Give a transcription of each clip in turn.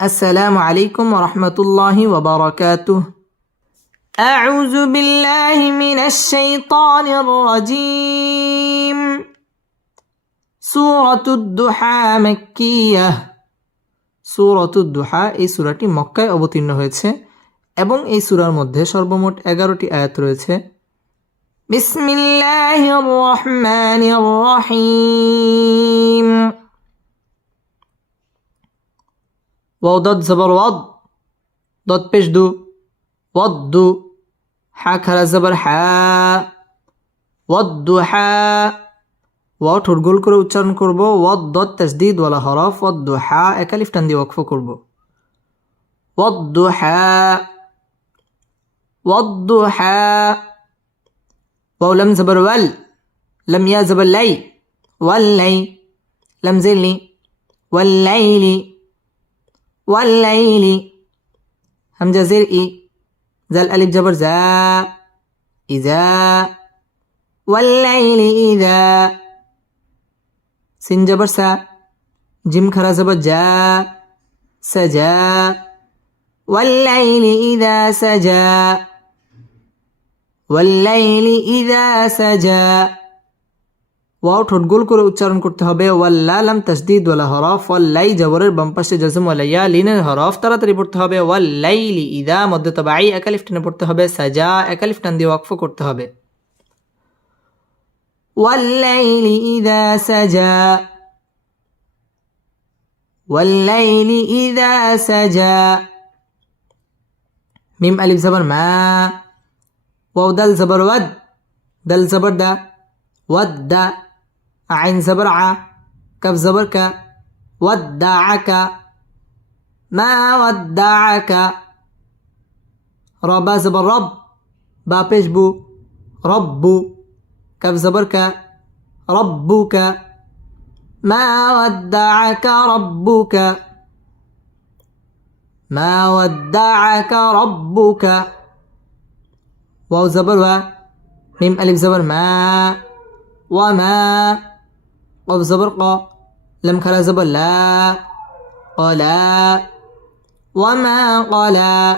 السلام عليكم ورحمة الله وبركاته أعوذ بالله من الشيطان الرجيم سورة الدحى مكية سورة الدحى এই সূরাটি মক্কায় অবতীর্ণ হয়েছে এবং এই সূরার মধ্যে সর্বমোট এগারোটি আয়াত রয়েছে বিসমিল্লাহির রহমানির রহিম ওয়াও দত জবর ওয়াদ দত পেশ দু ওয়াদ্দু হা খারা জবর হা ওয়াদ্দু হা ওয়াও ঠোঁট গোল করে উচ্চারণ করব ওয়াদ দত তাসদিদ ওয়ালা হরফ ওয়াদ্দু হা একালিফ টান দিয়ে ওয়াকফ করব ওয়াদ্দু হা ওয়াদ্দু হা ওয়াও লাম জবর ওয়াল লাম ইয়া জবর লাই ওয়াল লাই লাম জিলি ওয়াল্লাইলি والليل. همزة زر إي ذا الألف جبر زا إذا. والليل إذا. سين جبر سا جيم خرا زبر جا سجا. والليل إذا سجا. والليل إذا سجا. ওয়াও ঠোঁট গোল করে উচ্চারণ করতে হবে ওয়াল্লা লাম তাসদিদ ওয়ালা হরফ ওয়াল্লাই জবরের বাম পাশে জজম ওয়ালাইয়া লিনের হরফ তাড়াতাড়ি পড়তে হবে ওয়াল্লাইলি ইদা মধ্যে তবাই একালিফ টেনে পড়তে হবে সাজা একালিফ টান দিয়ে ওয়াকফ করতে হবে ওয়াল্লাইলি ইদা সাজা والليل إذا سجى ميم ألف زبر ما واو دال زبر ود دال زبر دا ود عين زبر ع كف زبر ك ودعك. ما ودعك؟ ربا زبر رب با پیش بو رب. كف زبر ك ربك. ما ودعك ربك؟ ما ودعك ربك. واو زبر و ميم ألف زبر ما وما. قف زبر قا لم كلا زبر لا قلا وما قلا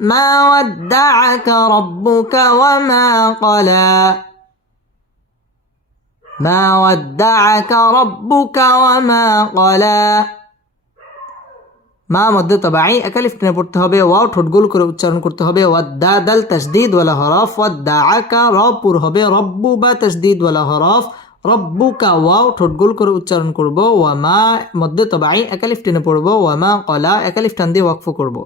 ما ودعك ربك وما قلا ما ودعك ربك وما قلا মা মধ্যে তবাই একালিফ টেনে পড়তে হবে ওয়াও ঠোঁট গোল করে উচ্চারণ করতে হবে ওয়াদ্দা দাল তাসদিদ ওয়ালা হরফ ওয়াদ্দা আকা রবপুর হবে রব্বু বা তাসদিদ ওয়ালা হরফ রব্বু কা ওয়াও ঠোঁট গোল করে উচ্চারণ করব ওয়ামা মধ্যে তবাই একালিফ টেনে পড়ব ওয়ামা কলা একালিফ টান দিয়ে ওয়াকফ করব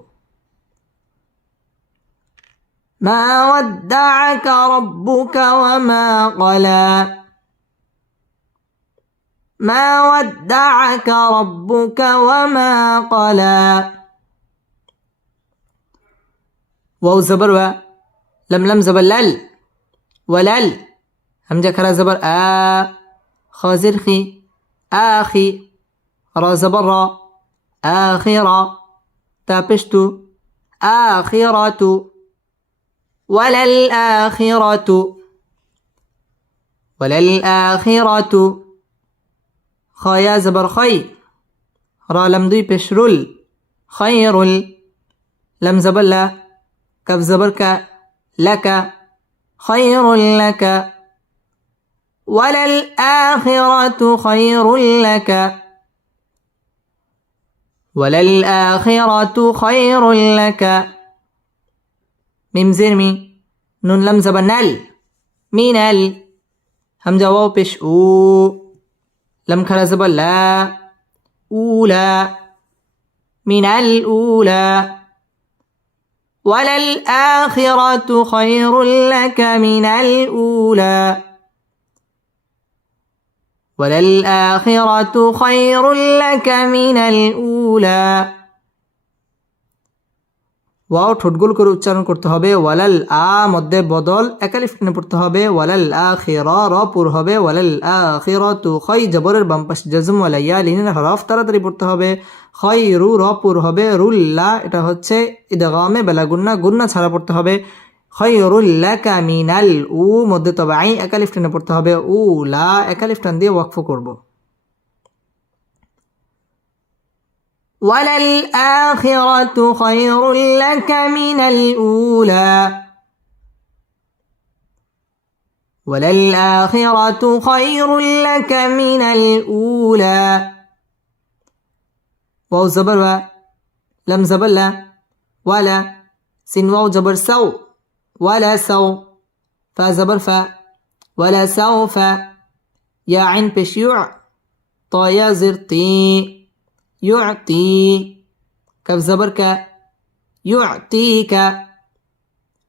মা ওয়াদ্দাআকা রব্বুকা ওয়ামা কলা ما ودعك ربك وما قلى واو زبر و لم لم زبر لل ولل همجة كرا زبر آ خازر خي آخي را زبر را آخرة تابشتو آخرة وللآخرة وللآخرة خايا زبر خي را لم دوي بشرل خير لم زبر لا كف زبر لك خير لك. وللآخرة خير لك. وللآخرة خير لك. ميم زرمي نون لم زبر مين ال همزة واو بش أو. لم كلا زبر لا أولى من الأولى وللآخرة خير لك. من الأولى وللآخرة خير لك من الأولى ওয়াও ঠোঁটগোল করে উচ্চারণ করতে হবে ওয়ালাল আ মধ্যে বদল একালিফ টেনে পড়তে হবে ওয়ালাল আ খের র পুর হবে ওয়ালাল আ খের তু খই জবরের বাম পাশে জজম ওয়ালা ইয়া লিনের হরফ তাড়াতাড়ি পড়তে হবে খই রু র পুর হবে রুল্লা এটা হচ্ছে ইদগামে বেলা গুন্না গুন্না ছাড়া পড়তে হবে খৈরুল্লাকা মিনাল উ মধ্যে তবে আই একালিফ টেনে পড়তে হবে উ লা একালিফ টান দিয়ে ওয়াকফ করব وللآخرة خير لك من الأولى وللآخرة خير لك من الأولى واو زبر و لم زبر لا ولا سين واو جبر سو ولا سو فا زبر فا. ولا سوف. يا عين بش يع طا يا زر طي يعطي. كف زبر ك. يعطيك.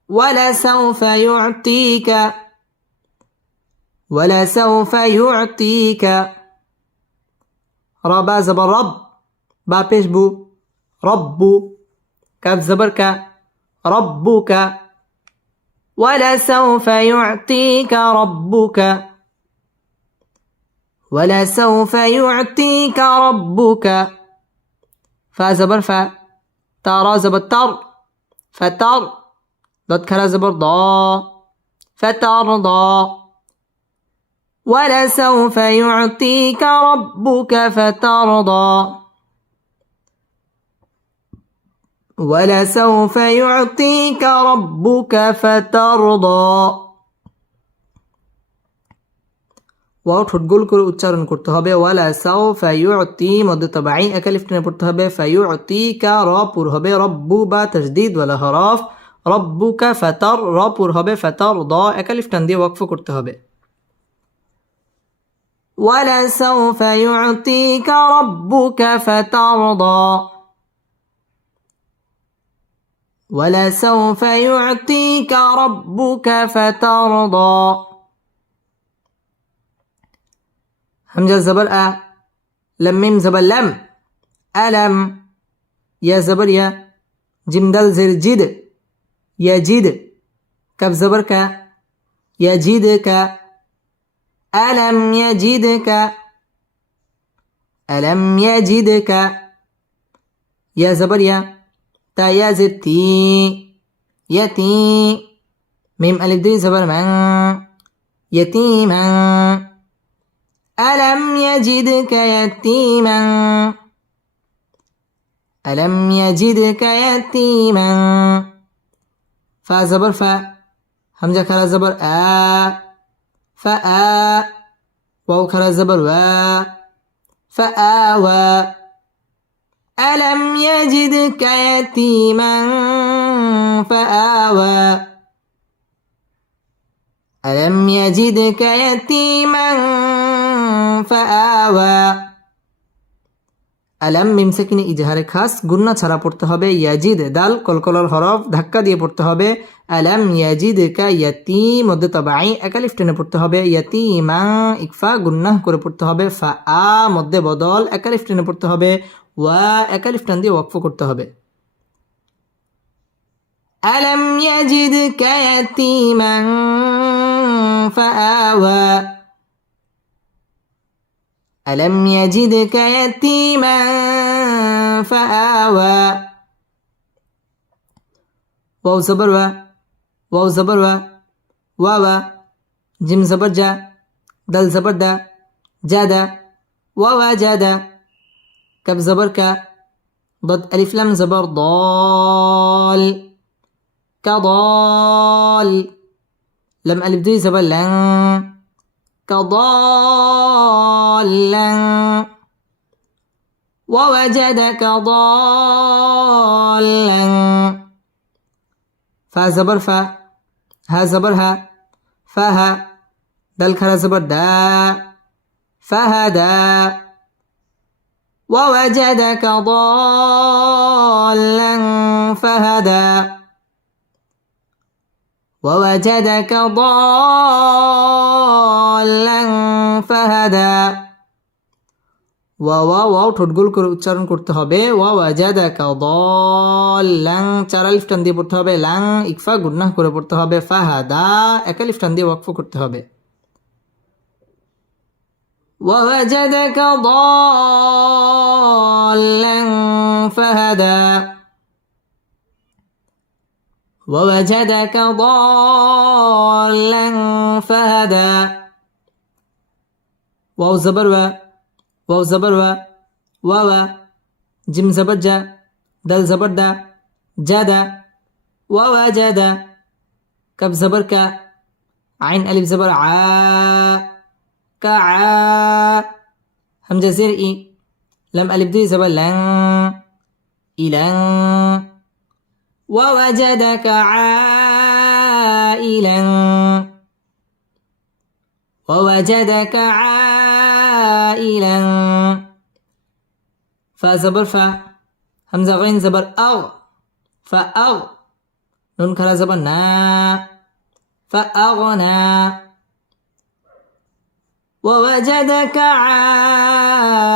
ولا سوف يعطيك. ولا سوف يعطيك. ربا زبر رب. با پیش بو. رب. كف زبر ك ربك ولا سوف يعطيك ربك ولا سوف يعطيك ربك. فا زبر تارا زبر تر. فتر ضد كلا زبر ضا فترضى ولا سوف يعطيك ربك فترضى ولا سوف يعطيك ربك فترضى ওয়াও ঠোঁট গোল করে উচ্চারণ করতে হবে ওয়ালা সাও ফাইউতি মধ্য তবাই একালিফ টেনে পড়তে হবে ফাইউতি কা র পুর হবে রব্বু বা তসদিদ ওয়ালা হরফ রব্বু কা ফাতর র পুর হবে ফাতর দ একালিফ টান দিয়ে ওয়াকফ করতে হবে ولسوف يعطيك ربك فترضى ولسوف يعطيك ربك فترضى. همزة زبر أ لم ميم زبر لم ألم يا زبر يا جيم دال زر جد يجد كف زبر ك يجدك ألم يجدك ألم يجدك يا زبر يا تا يا زر تي يتي ميم ألف دي زبر من يتيما. ألم يجدك يتيما؟ ألم يجدك يتيما؟ فا زبر فا همزة كلا زبر آ فآ واو كلا زبر وا فآوى ألم يجدك يتيما فآوى ألم يجدك يتيما فآوى আলাম মিমসাকিনে ইজাহারে খাস গুন্না ছাড়া পড়তে হবে ইয়াজিদ দাল কলকলার হরফ ধাক্কা দিয়ে পড়তে হবে আলাম ইয়াজিদ কা ইয়াতি মধ্যে তবাই একালিফ টেনে পড়তে হবে ইয়াতি মা ইকফা গুন্না করে পড়তে হবে ফা আ মধ্যে বদল একালিফ টেনে পড়তে হবে ওয়া একালিফ টান দিয়ে ওয়াকফ করতে হবে আলাম ইয়াজিদ কা ইয়াতিমান فآوى ألم يجدك يتيما فآوى واو زبر و واو زبر و واو جيم زبر جا دل زبر دا جادا واو جادا كف زبر كا ضد ألف لام زبر ضال. كضال. لم ألف دي زبر لن. كضالا ووجدك ضالا. فا زبر فا. ها زبر ها. فها دل كلا زبر دا. فهدا ووجدك ضالا فهدى ووجدك ضالا فهدى ওয়া ওয়া ওয়াও ঠোঁট গোল করে উচ্চারণ করতে হবে ওয়া ওয়াজাদাকা দাল্লাং চার আলিফ টান দিয়ে পড়তে হবে লাং ইকফা গুন্নাহ করে পড়তে হবে ফাহাদা এক আলিফ টান দিয়ে ওয়াকফ করতে হবে ووجدك ضالا فهدى. ووجدك ضالا فهدى. واو زبر و واو زبر و واو. جم زبر جا دل زبر دا جا دا واو جا دا كب زبر كا عين ألف زبر عا كعا همزة زر إي. لم ألف دي زبل لن إلى. ووجدك عائلا. ووجدك عائلا. فزبر ف همزة غين زبر أغ. فأغ. نون كلا زبر نا. فأغنى ووجدك عائلا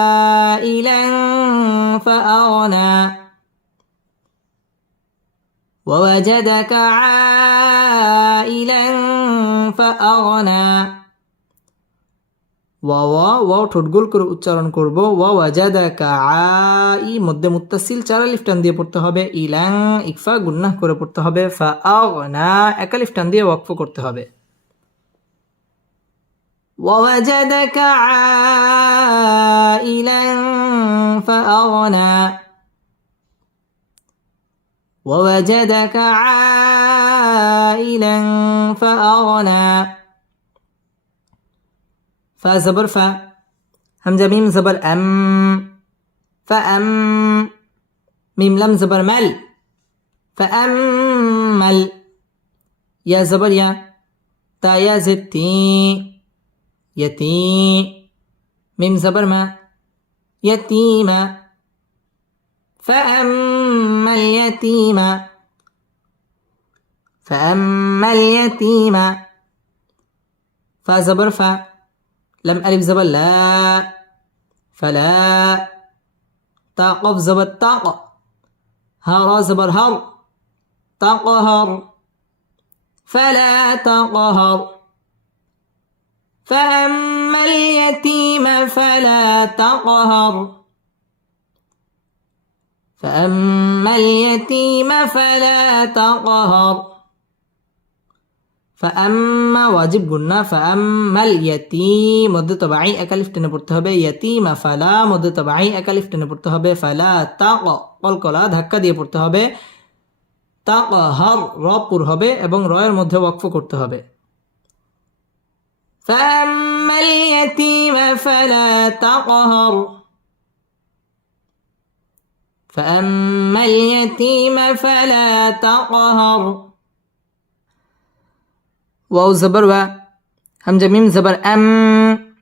فأغنى ووجدك عائلا فأغنى ওয়া ওয়া ঠোঁট গোল করে উচ্চারণ করব ওয়া ওয়াজাদাকা আই মধ্যে মুত্তাসিল চার আলিফ টান দিয়ে পড়তে হবে ইলাং ইকফা গুন্নাহ করে পড়তে হবে ফা আগনা এক আলিফ টান দিয়ে ওয়াকফ করতে হবে ووجدك عائلا فأغنى. ووجدك عائلا فأغنى. فزبر ف همزة ميم زبر أم. فأم ميم لم زبر مل. فأمل يا زبر يا تا يا زتي يتي ميم زبر ما. يتيما فأما اليتيم. فأما اليتيم. فزبر ف لم ألف زبر لا. فلا. تاقف زبر تاق هار زبر هر. تقهر فلا تقهر فأما اليتيم فلا تقهر فأما اليتيم فلا تقهر فأما واجب قلنا فأما اليتيم মধ্যে তবাই একালিফ টেনে পড়তে হবে ইয়াতিমা ফালা মধ্যে তবাই একালিফ টেনে পড়তে হবে ফালা তাক কলকলা ধাক্কা দিয়ে পড়তে হবে তাক হর র পুর হবে এবং রয়ের মধ্যে ওয়াকফ করতে হবে فأما اليتيم فلا تقهر. فأما اليتيم فلا تقهر. واو زبر و همزة ميم زبر أم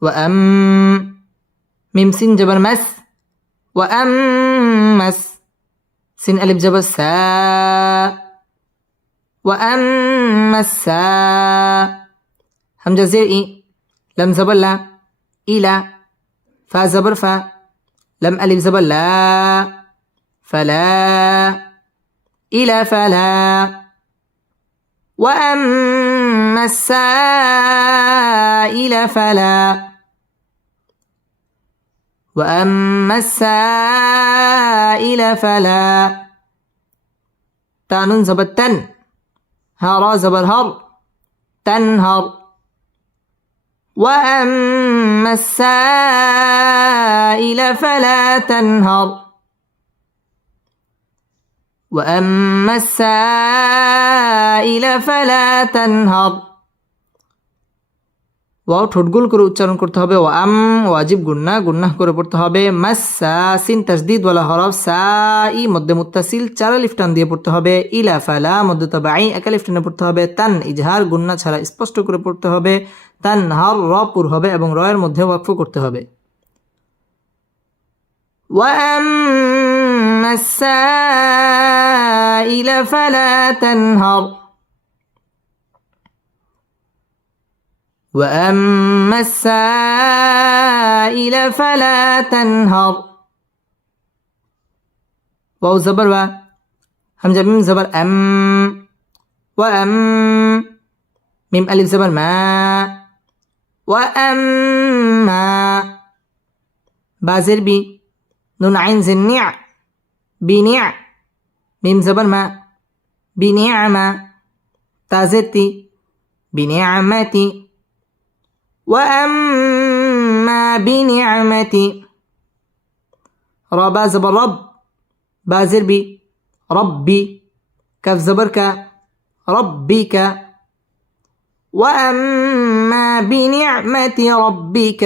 وأم ميم سين جبر مس وأمس سين ألف جبر سا وأما الساء همزة زير إي؟ لم زبر لا. إلى فا زبر فا. لم ألف زبر لا. فلا إلى فلا وأما السائل فلا. وأما السائل فلا. تانون زبر تن. هارا زبر هر. تنهر. وأما السائل فلا تنهر وأما السائل فلا تنهر ওয়াও ঠোঁটগুল করে উচ্চারণ করতে হবে ও আম ওয়াজিব গুন্না গুন্নাহ করে পড়তে হবে মাসা সিন তাসদিদ ওয়ালা হরফ সা ই মধ্যে মুত্তাসিল চার আলিফ টান দিয়ে পড়তে হবে ইলা ফালা মধ্যে তবে আই এক আলিফ টানে পড়তে হবে তান ইজহার গুন্না ছাড়া স্পষ্ট করে পড়তে হবে তান হর র পুর হবে এবং রয়ের মধ্যে ওয়াকফ করতে হবে وأما السائل فلا تنهر وأما السائل فلا تنهر. واو زبر و همزة ميم زبر أم وأم ميم ألف زبر ما وأما بازر بي نون عين زن نع بنع ميم زبر ما بنعمة تازتي بنعمتي وأما بنعمة ر با زبر رب با زر بي ربي كف زبر ك ربك وأما بنعمة ربك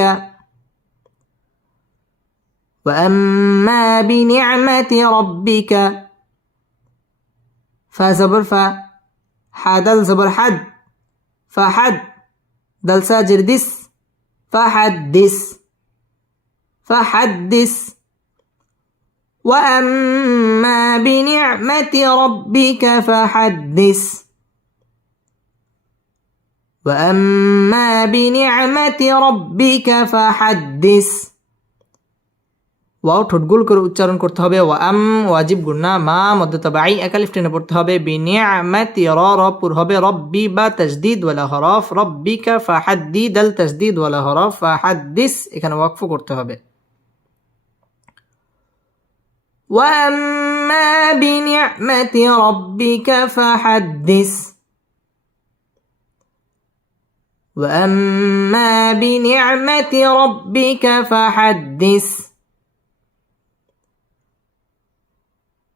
وأما بنعمة ربك فزبر ف حدل زبر حد فحد دل ساجر دس فحدث. فحدث. وأما بنعمة ربك فحدث. وأما بنعمة ربك فحدث. ওয়াও ঠোঁটগুল করে উচ্চারণ করতে হবে ওয়া আম ওয়াজিব গুন্না মা মধ্য তবাই একালিফ টেনে পড়তে হবে বিনিয়ামাতি র র পুর হবে রব্বি বা তাজদিদ ওয়ালা হরফ রব্বিকা ফাহাদ্দি দাল তাজদিদ ওয়ালা হরফ ফাহাদ্দিস এখানে ওয়াকফ করতে হবে وأما بنعمة ربك فحدث وأما بنعمة ربك فحدث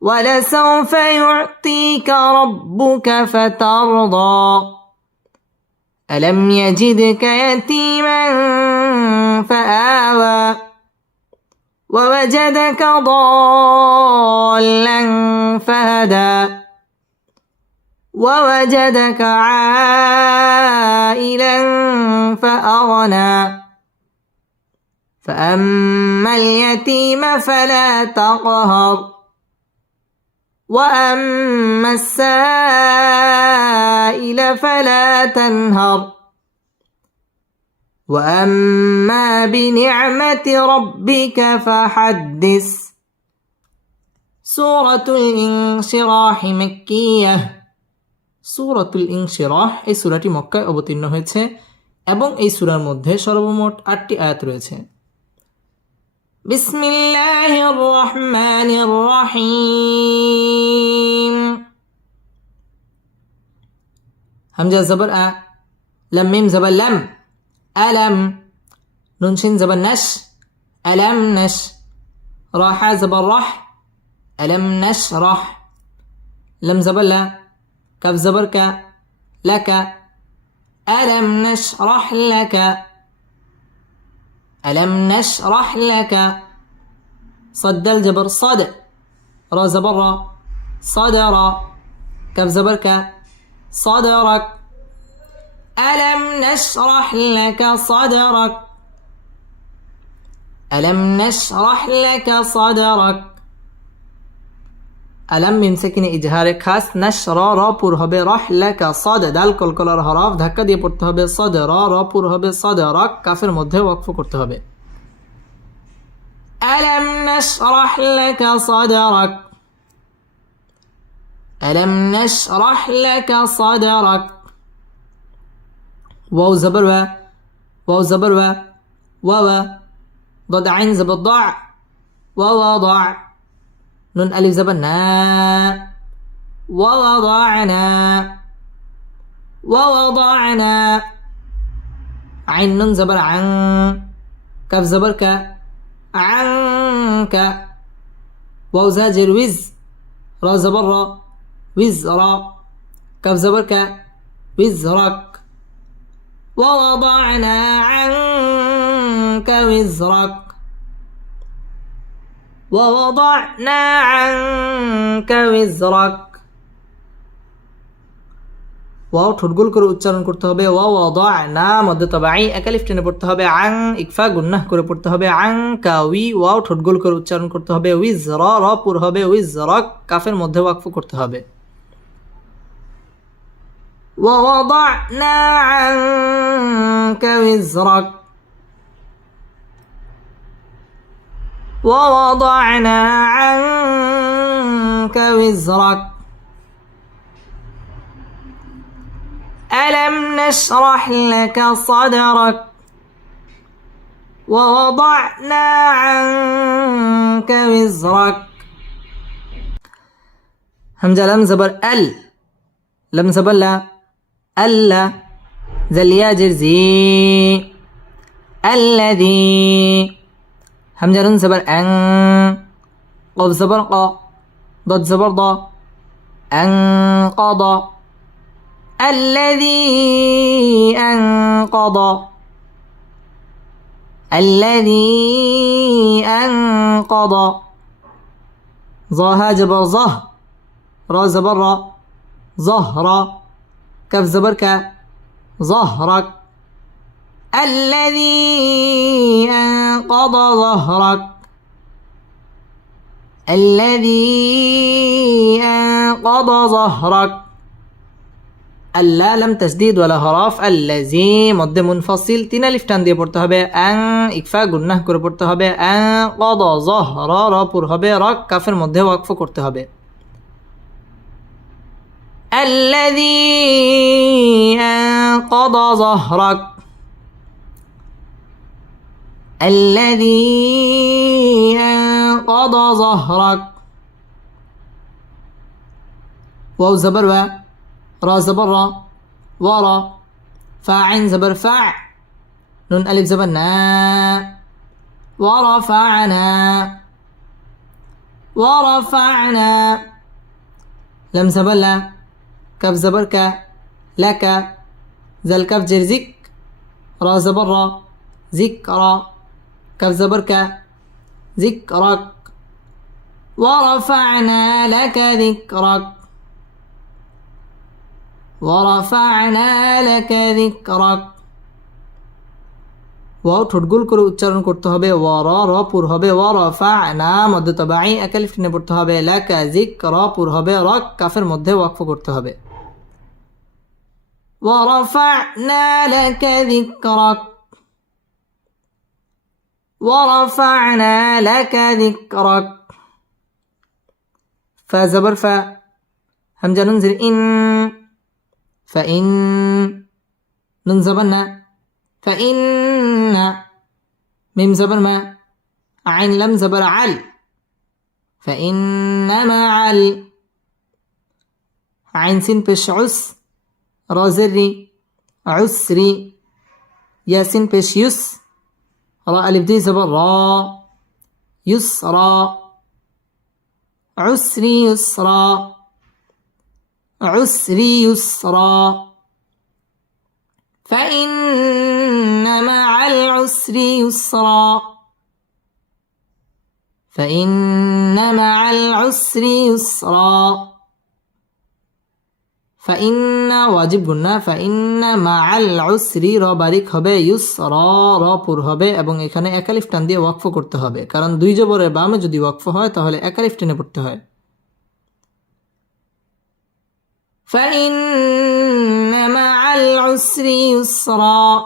ولسوف يعطيك ربك فترضى. ألم يجدك يتيما فآوى. ووجدك ضالا فهدى. ووجدك عائلا فأغنى. فأما اليتيم فلا تقهر. وأما السائل فلا تنهر وأما بنعمة ربك فحدث سورة الانشراح مكية সুরাতুল ইনশিরাহ এই সূরাটি মক্কায় অবতীর্ণ হয়েছে এবং এই সূরার মধ্যে সর্বমোট আটটি আয়াত রয়েছে بسم الله الرحمن الرحيم. همزة زبر أ لم ميم زبر لم ألم نون شين زبر نش ألم نش راح زبر رح ألم نشرح لم زبر لا كف زبر ك لك ألم نشرح لك. ألم نشرح لك؟ صد الجبر صد را زبر صدر كف زبرك صدرك ألم نشرح لك صدرك؟ ألم نشرح لك صدرك؟ আলাম মিম সেকিনে ইজহারে খাস নাশ র র পুর হবে রহ লেকা সদ দাল কলকলার হরফ ধাক্কা দিয়ে পড়তে হবে সদ র র পুর হবে সদ রক কাফের মধ্যে ওয়াকফ করতে হবে ألم نشرح لك صدرك ألم نشرح لك صدرك واو زبر و واو زبر و واو ضد عين زبر ضع ووضع نون ألف زبر نا. ووضعنا. ووضعنا. عين نون زبر عن. كف زبر عنك. واو زاجر وز. را زبر را وزرا كف زبر ك. وزرك ووضعنا عنك وزرك ووضعنا عنك وزرك ওয়াও ঠোঁটগুল করে উচ্চারণ করতে হবে ওয়াও ওয়া না মধ্যে তবে আই একালিফ টেনে পড়তে হবে আং ইকফা গুন্নাহ করে পড়তে হবে আং কাউই ওয়াও ঠোঁটগুল করে উচ্চারণ করতে হবে উইজ র র পুর হবে উইজ রক কাফের মধ্যে ওয়াকফ করতে হবে ووضعنا عنك وزرك ووضعنا عنك وزرك. ألم نشرح لك صدرك؟ ووضعنا عنك وزرك. همزة لم زبر ال. لم زبر لا. ألا زليا جرزي الذي همزة لم زبر أن قد زبر قا ضد زبر ضا أنقض الذي أنقض الذي أنقض ظاها جبر ظه. را زبر را. ظهر كف زبر ك. ظهرك. الذي أنقض ظهرك الذي أنقض ظهرك আল্লাহ লাম তসদিদ ওয়ালা হরফ আল্লাজি মধ্যে মুনফসিল তিন আলিফ টান দিয়ে পড়তে হবে আং ইকফা গুন্নাহ করে পড়তে হবে আং কদ জহ র র পুর হবে রক কাফের মধ্যে ওয়াকফ করতে হবে الذي أنقض ظهرك الذي أنقض ظهرك. واو زبر و را زبر را ورا فاع زبر فاع نون ألف زبر نا ورفعنا ورفعنا لم زبر لا كف زبر ك لك زل كف جرزك را زبر را ذكرى كف زبر ك ذكرك ورفعنا لك ذكرك ورفعنا لك ذكرك ওয়াও ঠোঁটগুল করে উচ্চারণ করতে হবে ও র র পুর হবে ও রফা না মধ্যে তবাই একালিফ টেনে পড়তে হবে লাকা জিক র পুর হবে রক কাফের মধ্যে ওয়াকফ করতে হবে ورفعنا لك ذكرك ورفعنا لك ذكرك. فزبر ف همزة ننزل إن فإن نون زبرنا فإن ميم زبر ما عين لم زبر عل فإنما عل عين سين بش عس رازري عسري ياسين بش يس. را ألف دي يسرى عسري يسرى عسري يسرا. فإن مع العسر يسرا. فإن مع العسر يسرا. فإن واجب গুন্না فإن مع العسر র বারিক হবে ইউসরা র পুর হবে এবং এখানে একালিফ টান দিয়ে ওয়াকফ করতে হবে কারণ দুই জবরের বামে যদি ওয়াকফ হয় তাহলে একালিফ টেনে পড়তে হয় فإن مع العسر يسرا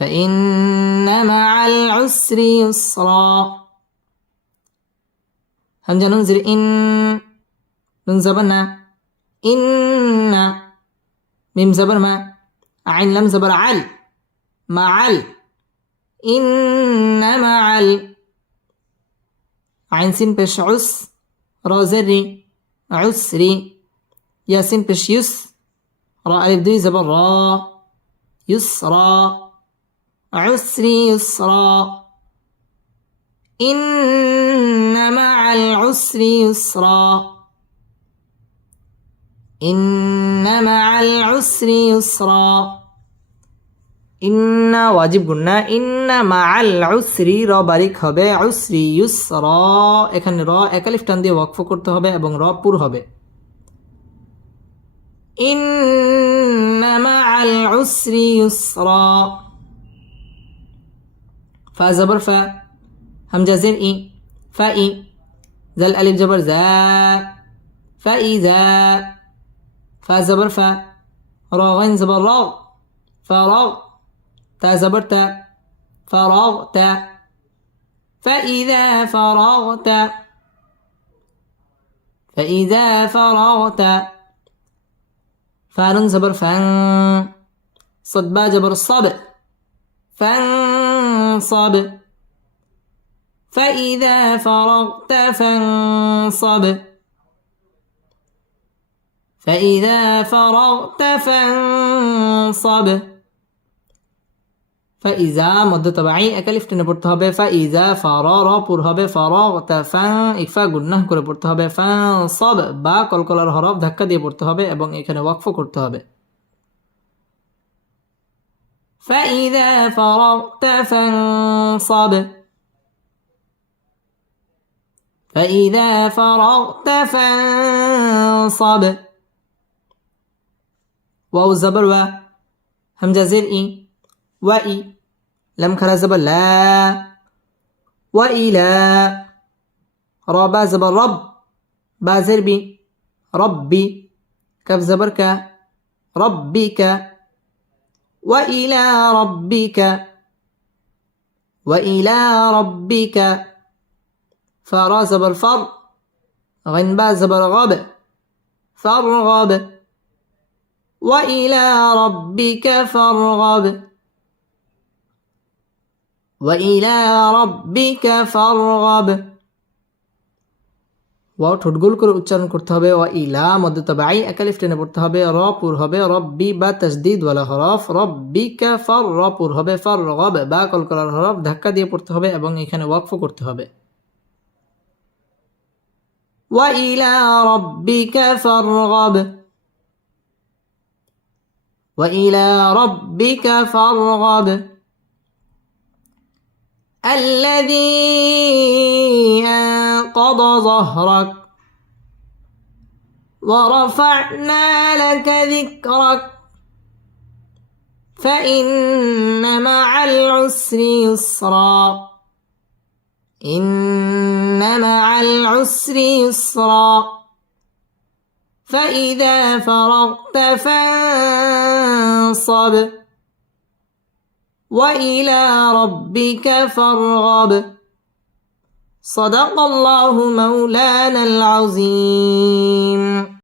فإن مع العسر يسرا همجة ننزل إن من زبرنا إن ميم زبر ما. عين لم زبر عل. مع ال إن مع ال عين سين بش عس. را زري. عسري. ياسين بش يس. را ألف دي زبر را. يسرى عسري يسرى إن مع العسر يسرا. ইন ইন্না উসরি ইউসরা ইন্ন ওয়াজিব গুন্না ইন্ন মা আল উসরি র বারিক হবে উসরি ইউস র এখানে র একালিফ টান দিয়ে ওয়াকফ করতে হবে এবং র পুর হবে। ইন্না মা আল উসরি ইউসরা ফা জবর ফা, হামজা জির ই, ফা ই, জাল আলিফ জবর জা, ফা ই জা। فا زبر فا راغين زبر راغ فراغ تا زبر تا فراغت فإذا فرغت فإذا فرغت فان زبر فان صد با جبر الصب فانصب فإذا فرغت فانصب فإذا فرغت فانصب ফাইজা মধ্য তবাই একালিফ টেনে পড়তে হবে ফাইজা ফর র পুর হবে ফর ফাং ইকফা গুন্নাহ করে পড়তে হবে ফাং সব বা কলকলার হরফ ধাক্কা দিয়ে পড়তে হবে এবং এখানে ওয়াকফ করতে হবে فإذا فرغت فانصب فإذا فرغت فانصب واو زبر و همزة زير إي. وإي. لم كلا زبر لا. وإلى رابا زبر رب. با زر بي. ربي. كف زبر ك. ربك وإلى ربك وإلى ربك فرا زبر فر. غن با زبر غب فارغب وإلى ربك فارغب وإلى ربك فارغب ওয়াও ঠোঁট গোল করে উচ্চারণ করতে হবে ওয়া ইলা মধ্যে তবে আই একালিফ টেনে পড়তে হবে র পুর হবে রব্বি বা তাসদিদ ওয়ালা হরফ রব্বিকা ফর র পুর হবে ফর রগব বা কলকলার হরফ ধাক্কা দিয়ে পড়তে হবে এবং এখানে ওয়াকফ করতে হবে ওয়া ইলা রব্বিকা ফারগব ওয়া وإلى ربك فارغب. الذي أنقض ظهرك ورفعنا لك ذكرك. فإن مع العسر يسرا. إن مع العسر يسرا. فإذا فرغت فانصب. وإلى ربك فارغب. صدق الله مولانا العظيم.